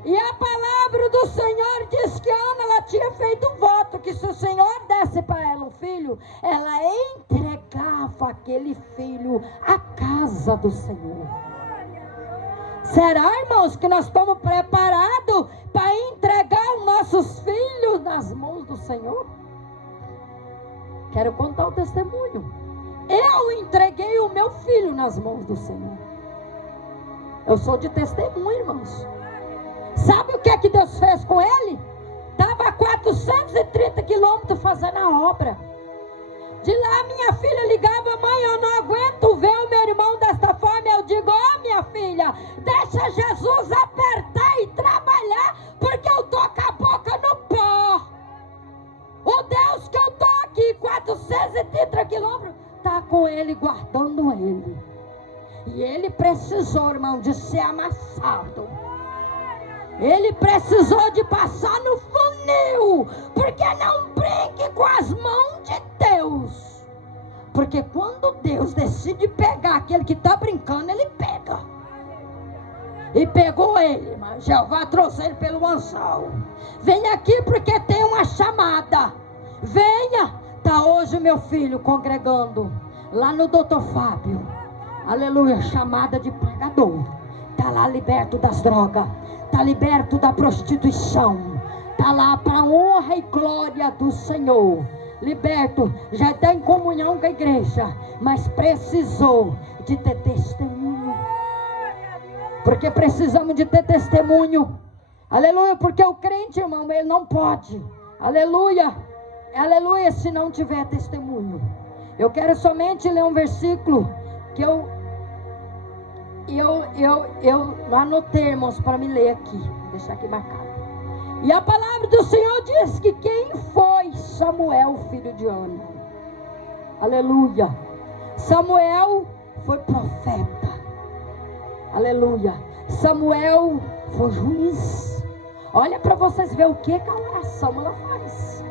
E a palavra do Senhor diz que Ana, ela tinha feito um voto, que se o Senhor desse para ela um filho, ela entregava aquele filho à casa do Senhor. Será, irmãos, que nós estamos preparados para entregar os nossos filhos nas mãos do Senhor? Quero contar o testemunho. Eu entreguei o meu filho nas mãos do Senhor. Eu sou de testemunho, irmãos. Sabe o que é que Deus fez com ele? Estava a 430 quilômetros fazendo a obra. De lá minha filha ligava: mãe, eu não aguento ver o meu irmão desta forma. Eu digo: ó, minha filha, deixa Jesus apertar e trabalhar, porque eu tô com a boca no pó. O Deus que eu tô aqui, 430 quilômetros, está com ele, guardando ele. E ele precisou, irmão, de ser amassado. Ele precisou de passar no funil, porque não brinque com as mãos de Deus. Porque quando Deus decide pegar aquele que está brincando, Ele pega. E pegou ele, mas Jeová trouxe ele pelo anzal. Venha aqui porque tem uma chamada. Venha. Está hoje meu filho congregando lá no Dr. Fábio. Aleluia, chamada de pregador. Está lá liberto das drogas. Está liberto da prostituição. Está lá para a honra e glória do Senhor. Liberto, já está em comunhão com a igreja, mas precisou de ter testemunho. Porque precisamos de ter testemunho. Aleluia, porque o crente, irmão, ele não pode. Aleluia, aleluia, se não tiver testemunho. Eu quero somente ler um versículo que eu anotei, irmãos, para me ler aqui. Vou deixar aqui marcado. E a palavra do Senhor diz que quem foi Samuel, filho de Ana? Aleluia. Samuel foi profeta. Aleluia. Samuel foi juiz. Olha para vocês verem o que a oração ela faz.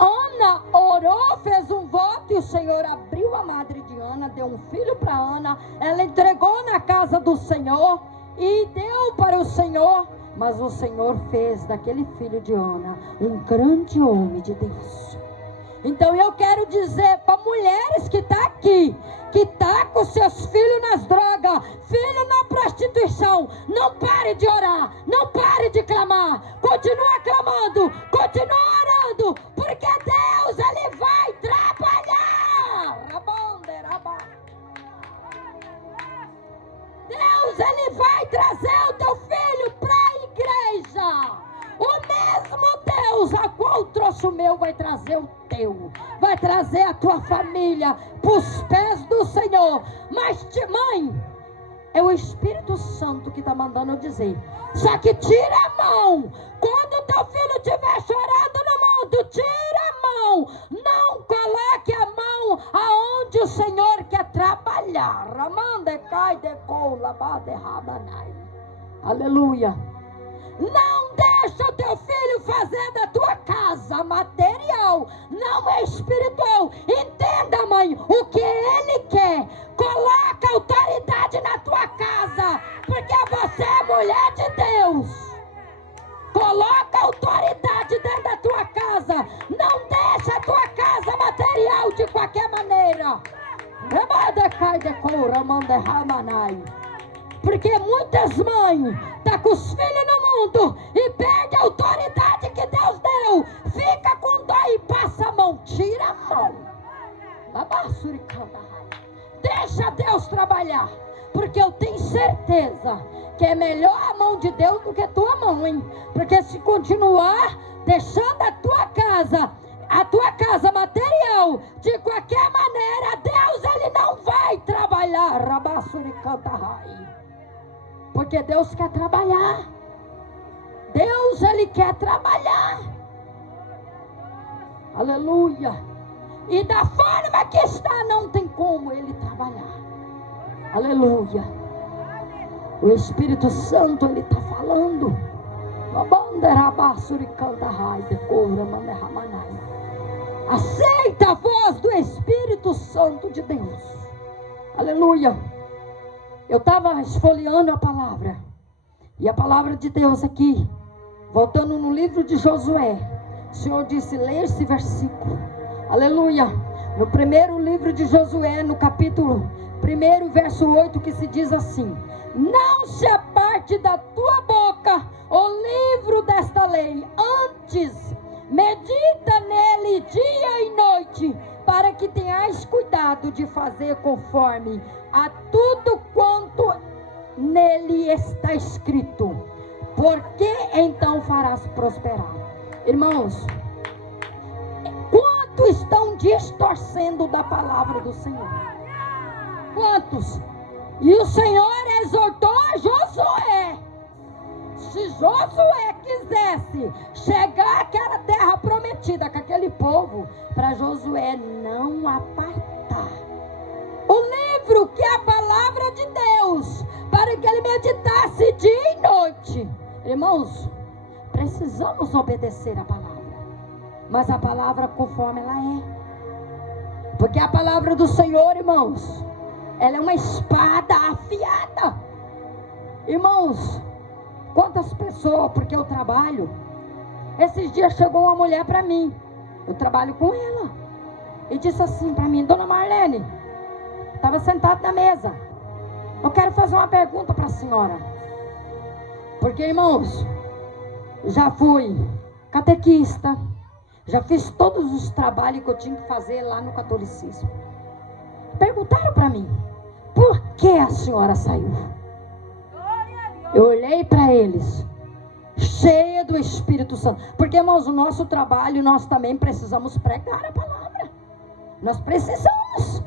Ana orou, fez um voto e o Senhor abriu a madre de Ana, deu um filho para Ana. Ela entregou na casa do Senhor e deu para o Senhor. Mas o Senhor fez daquele filho de Ana um grande homem de Deus. Então eu quero dizer para mulheres que estão aqui, que estão com seus filhos nas drogas, filho na prostituição, não pare de orar, não pare de clamar, continua clamando, continua orando, porque Deus, Ele vai trabalhar. Deus, Ele vai trazer o teu filho para a igreja. O mesmo Deus a qual trouxe o meu vai trazer o teu, vai trazer a tua família para os pés do Senhor. Mas, mãe, é o Espírito Santo que está mandando eu dizer. Só que tira a mão. Quando o teu filho estiver chorando no mundo, tira a mão. Não coloque a mão aonde o Senhor quer trabalhar. Aleluia. Não deixa o teu filho fazer da tua casa material, não é espiritual. Entenda, mãe, o que ele quer. Coloca autoridade na tua casa, porque você é mulher de Deus. Coloca autoridade dentro da tua casa. Não deixa a tua casa material de qualquer maneira. Porque muitas mães estão com os filhos no mundo e perdem a autoridade que Deus deu. Fica com dó e passa a mão. Tira a mão. Deixa Deus trabalhar. Porque eu tenho certeza que é melhor a mão de Deus do que a tua mão, hein? Porque se continuar deixando a tua casa material, de qualquer maneira, Deus, ele não vai trabalhar. Porque Deus quer trabalhar. Deus, ele quer trabalhar. Aleluia. E da forma que está, não tem como ele trabalhar. Aleluia. O Espírito Santo, ele está falando. Aceita a voz do Espírito Santo de Deus. Aleluia. Eu estava esfoliando a palavra. E a palavra de Deus aqui, voltando no livro de Josué, o Senhor disse, leia esse versículo. Aleluia. No primeiro livro de Josué, no capítulo 1, verso 8, que se diz assim: não se aparte da tua boca o livro desta lei, antes medita nele dia e noite, para que tenhais cuidado de fazer conforme a tudo quanto nele está escrito, porque então farás prosperar. Irmãos, quantos estão distorcendo da palavra do Senhor? Quantos? E o Senhor exortou a Josué. Se Josué quisesse chegar àquela terra prometida com aquele povo, para Josué não apartar o livro que é a palavra de Deus, para que ele meditasse dia e noite. Irmãos, precisamos obedecer a palavra, mas a palavra conforme ela é. Porque a palavra do Senhor, irmãos, ela é uma espada afiada. Irmãos, quantas pessoas, porque eu trabalho, esses dias chegou uma mulher para mim, eu trabalho com ela, e disse assim para mim: dona Marlene, estava sentado na mesa, eu quero fazer uma pergunta para a senhora. Porque, irmãos, já fui catequista, já fiz todos os trabalhos que eu tinha que fazer lá no catolicismo. Perguntaram para mim: por que a senhora saiu? Eu olhei para eles, cheia do Espírito Santo. Porque, irmãos, o nosso trabalho, nós também precisamos pregar a palavra. Nós precisamos.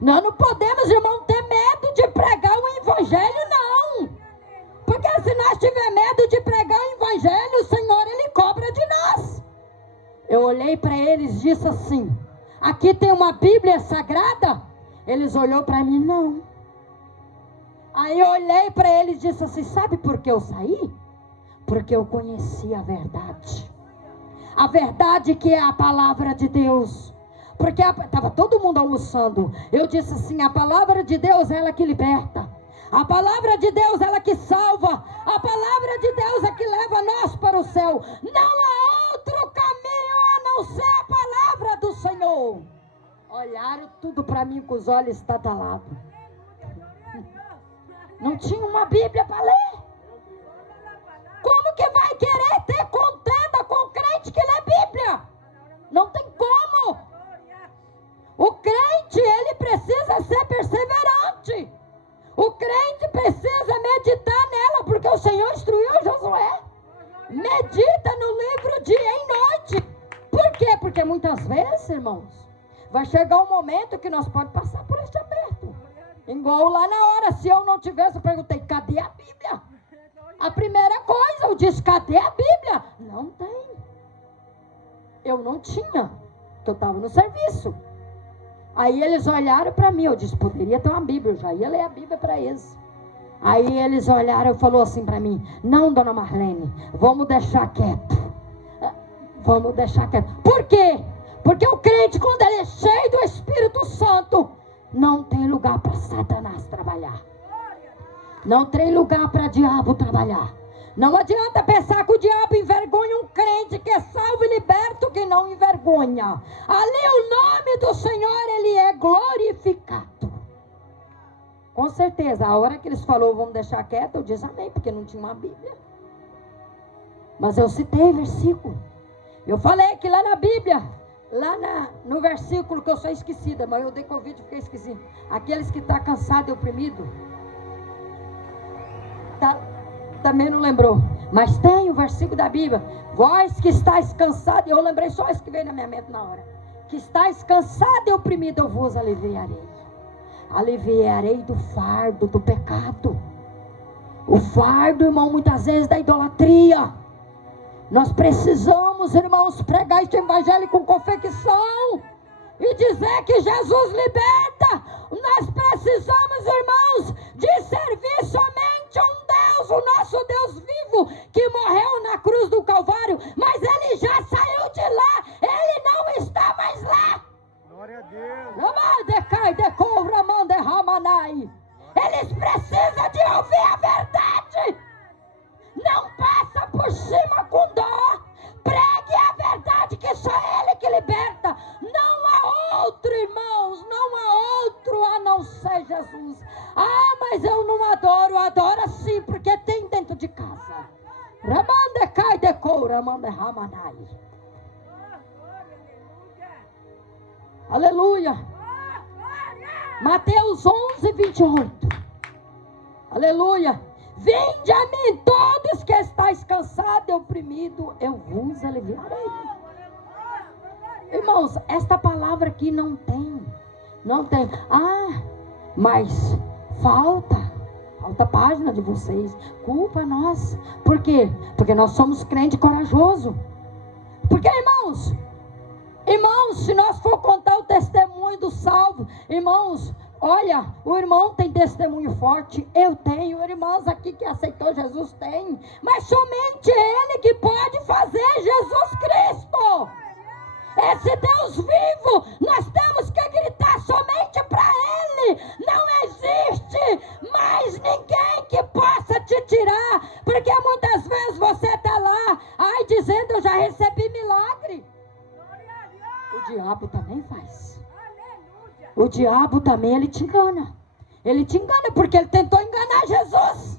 Nós não podemos, irmão, ter medo de pregar o evangelho, não. Porque se nós tivermos medo de pregar o evangelho, o Senhor, ele cobra de nós. Eu olhei para eles e disse assim: aqui tem uma Bíblia sagrada? Eles olharam para mim: não. Aí eu olhei para eles e disse assim: sabe por que eu saí? Porque eu conheci a verdade. A verdade que é a palavra de Deus. Porque estava todo mundo almoçando. Eu disse assim: a palavra de Deus é ela que liberta. A palavra de Deus é ela que salva. A palavra de Deus é que leva nós para o céu. Não há outro caminho a não ser a palavra do Senhor. Olharam tudo para mim com os olhos estatalados. Não tinha uma Bíblia para ler. Como que vai querer ter contenda com o crente que lê Bíblia? Não tem como. O crente, ele precisa ser perseverante. O crente precisa meditar nela, porque o Senhor instruiu Josué. Medita no livro dia e noite. Por quê? Porque muitas vezes, irmãos, vai chegar um momento que nós podemos passar por este aperto. Igual lá na hora, se eu não tivesse, eu perguntei: cadê a Bíblia? A primeira coisa, eu disse: cadê a Bíblia? Não tem. Eu não tinha. que eu estava no serviço. Aí eles olharam para mim, eu disse, poderia ter uma Bíblia, eu já ia ler a Bíblia para eles. Aí eles olharam e falaram assim para mim, não, dona Marlene, vamos deixar quieto. Vamos deixar quieto. Por quê? Porque o crente, quando ele é cheio do Espírito Santo, não tem lugar para Satanás trabalhar. Não tem lugar para diabo trabalhar. Não adianta pensar que o diabo envergonha um crente que é salvo e liberto, que não envergonha. Ali o nome do Senhor, ele é glorificado. Com certeza, a hora que eles falaram, vamos deixar quieto, eu disse amém, porque não tinha uma Bíblia. Mas eu citei versículo. Eu falei que lá na Bíblia, no versículo que eu sou esquecida, mas eu dei Covid e fiquei esquecida. Aqueles que estão cansados e oprimidos. Também não lembrou. Mas tem o versículo da Bíblia. Vós que estáis cansados, eu lembrei só isso que veio na minha mente na hora. Que estáis cansados e oprimidos, eu vos aliviarei. Aliviarei do fardo do pecado. O fardo, irmão, muitas vezes da idolatria. Nós precisamos, irmãos, pregar este evangelho com convicção e dizer que Jesus liberta. Nós precisamos, irmãos, de servir somente a um Deus, o nosso Deus vivo, que morreu na cruz do Calvário, mas ele já saiu de lá, ele não está mais lá. Glória a Deus. Eles precisam de ouvir a verdade. Não passa por cima com dó. Pregue a verdade, que só ele que liberta. Não há outro, irmãos, não há outro a não ser Jesus. Ah, mas eu não adoro. Adora sim, porque tem dentro de casa. Aleluia. Mateus 11, 28. Aleluia. Vinde a mim todos que estáis cansados e oprimidos, eu vos aliviarei. Irmãos, esta palavra aqui não tem. Ah, mas falta página de vocês. Culpa nós. Por quê? Porque nós somos crente corajoso. Porque, irmãos, se nós for contar o testemunho do salvo, irmãos, olha, o irmão tem testemunho forte, eu tenho, irmãos aqui que aceitou Jesus tem, mas somente ele que pode fazer, Jesus Cristo. Esse Deus vivo, nós temos que gritar somente para ele. Não existe mais ninguém que possa te tirar, porque muitas vezes você está lá, dizendo, eu já recebi milagre. O diabo também faz. O diabo também, ele te engana. Ele te engana porque ele tentou enganar Jesus.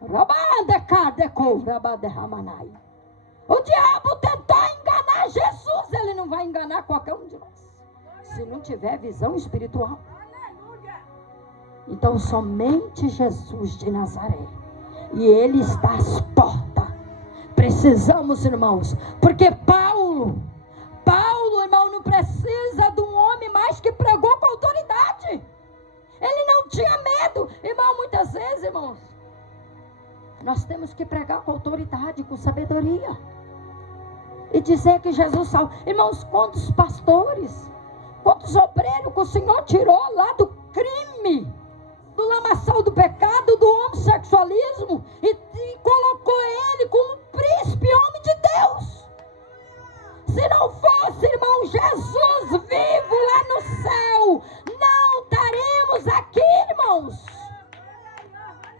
O diabo tentou enganar Jesus. Ele não vai enganar qualquer um de nós, se não tiver visão espiritual. Então somente Jesus de Nazaré, e ele está às portas. Precisamos, irmãos, porque Paulo, irmão, não precisa de um homem mais que pregou com autoridade. Ele não tinha medo. Irmão, muitas vezes, irmãos, nós temos que pregar com autoridade, com sabedoria, e dizer que Jesus salva. Irmãos, quantos pastores, quantos obreiros que o Senhor tirou lá do crime, do lamaçal do pecado, do homossexualismo, e colocou ele como príncipe, homem de Deus. Se não fosse, irmão, Jesus vivo lá no céu, não estaremos aqui, irmãos.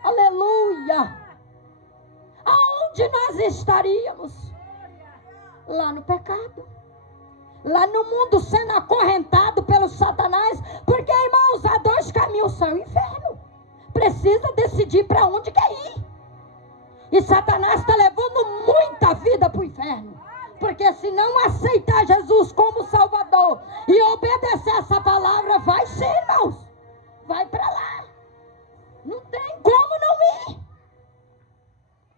Aleluia. Aonde nós estaríamos? Lá no pecado. Lá no mundo, sendo acorrentado pelo Satanás. Porque, irmãos, há dois caminhos, céu e inferno. Precisa decidir para onde quer ir. E Satanás está levando muita vida para o inferno. Porque se não aceitar Jesus como Salvador e obedecer essa palavra, vai ser, irmãos. Vai para lá. Não tem como não ir.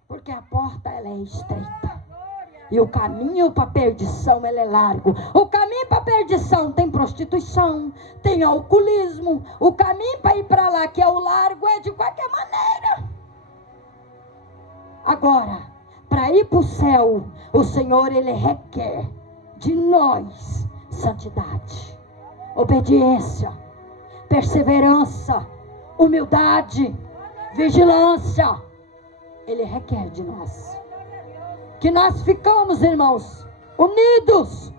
Porque a porta, ela é estreita. E o caminho para a perdição, ele é largo. O caminho para a perdição tem prostituição, tem alcoolismo. O caminho para ir para lá, que é o largo, é de qualquer maneira. Agora, para ir para o céu, o Senhor, ele requer de nós santidade, obediência, perseverança, humildade, vigilância. Ele requer de nós que nós ficamos, irmãos, unidos,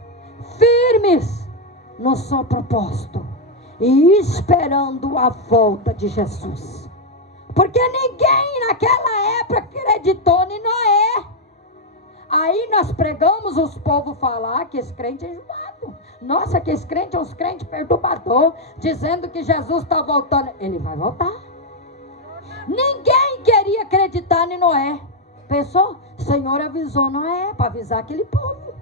firmes no seu propósito e esperando a volta de Jesus. Porque ninguém naquela época acreditou em Noé. Aí nós pregamos, os povos falar que esse crente é enjoado. Nossa, que esse crente é uns crentes perturbador, dizendo que Jesus está voltando. Ele vai voltar. Ninguém queria acreditar em Noé. Pensou? O Senhor avisou Noé para avisar aquele povo.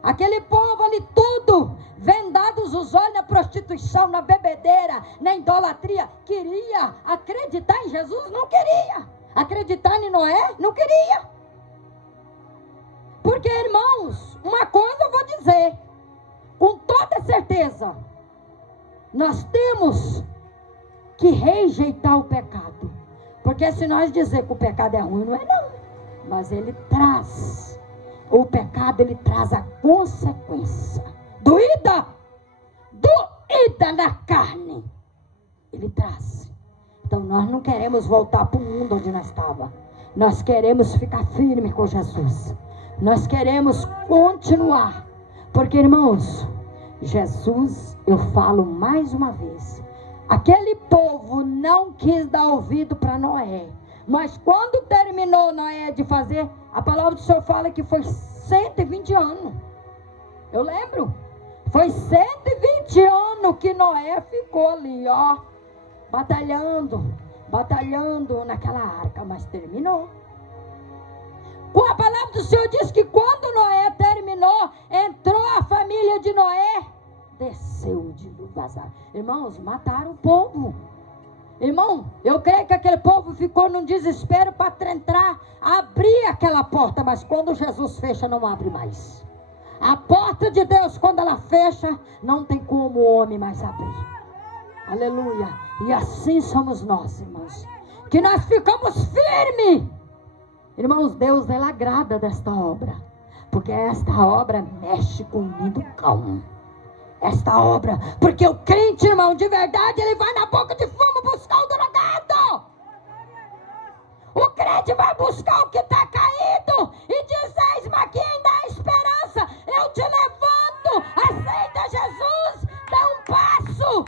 Aquele povo ali tudo, vendados os olhos na prostituição, na bebedeira, na idolatria. Queria acreditar em Jesus? Não queria. Acreditar em Noé? Não queria. Porque, irmãos, uma coisa eu vou dizer, com toda certeza, nós temos que rejeitar o pecado. Porque se nós dizer que o pecado é ruim, não é não. Mas ele traz, o pecado ele traz a consequência. Doída na carne. Ele traz. Então nós não queremos voltar para o mundo onde nós estávamos. Nós queremos ficar firme com Jesus. Nós queremos continuar. Porque, irmãos, Jesus, eu falo mais uma vez, aquele povo não quis dar ouvido para Noé. Mas quando terminou Noé de fazer, a palavra do Senhor fala que foi 120 anos. Eu lembro. Foi 120 anos que Noé ficou ali, ó, batalhando naquela arca, mas terminou. A palavra do Senhor diz que quando Noé terminou, entrou a família de Noé, desceu o dilúvio vazar. Irmãos, mataram o povo. Irmão, eu creio que aquele povo ficou num desespero para entrar, abrir aquela porta, mas quando Jesus fecha, não abre mais. A porta de Deus, quando ela fecha, não tem como o homem mais abrir. Aleluia. E assim somos nós, irmãos, que nós ficamos firmes. Irmãos, Deus, ele agrada desta obra, porque esta obra mexe com o lindo cão. Esta obra, porque o crente, irmão, de verdade, ele vai na boca de fumo buscar o drogado. O crente vai buscar o que está caído e diz: eis-me aqui, ainda há esperança, eu te levanto, aceita Jesus, dá um passo.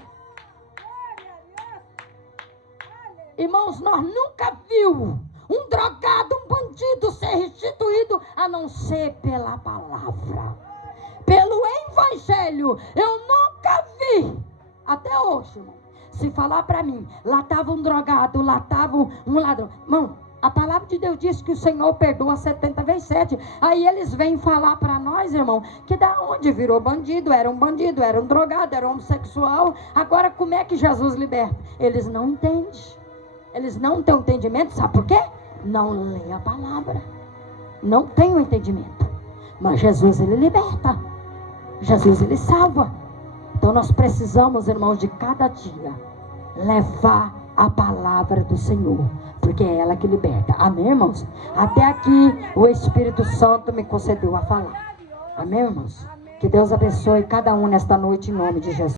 Irmãos, nós nunca vimos um drogado, um bandido ser restituído, a não ser pela palavra, pelo evangelho. Eu nunca vi, até hoje, irmão, se falar para mim, lá estava um drogado, lá estava um ladrão. Irmão, a palavra de Deus diz que o Senhor perdoa 70 vezes 7. Aí eles vêm falar para nós, irmão, que da onde virou bandido, era um drogado, era um homossexual. Agora como é que Jesus liberta? Eles não entendem. Eles não têm entendimento, sabe por quê? Não leem a palavra. Não tem o entendimento. Mas Jesus, ele liberta. Jesus, ele salva. Então nós precisamos, irmãos, de cada dia levar a palavra do Senhor, porque é ela que liberta. Amém, irmãos? Até aqui o Espírito Santo me concedeu a falar. Amém, irmãos? Que Deus abençoe cada um nesta noite em nome de Jesus.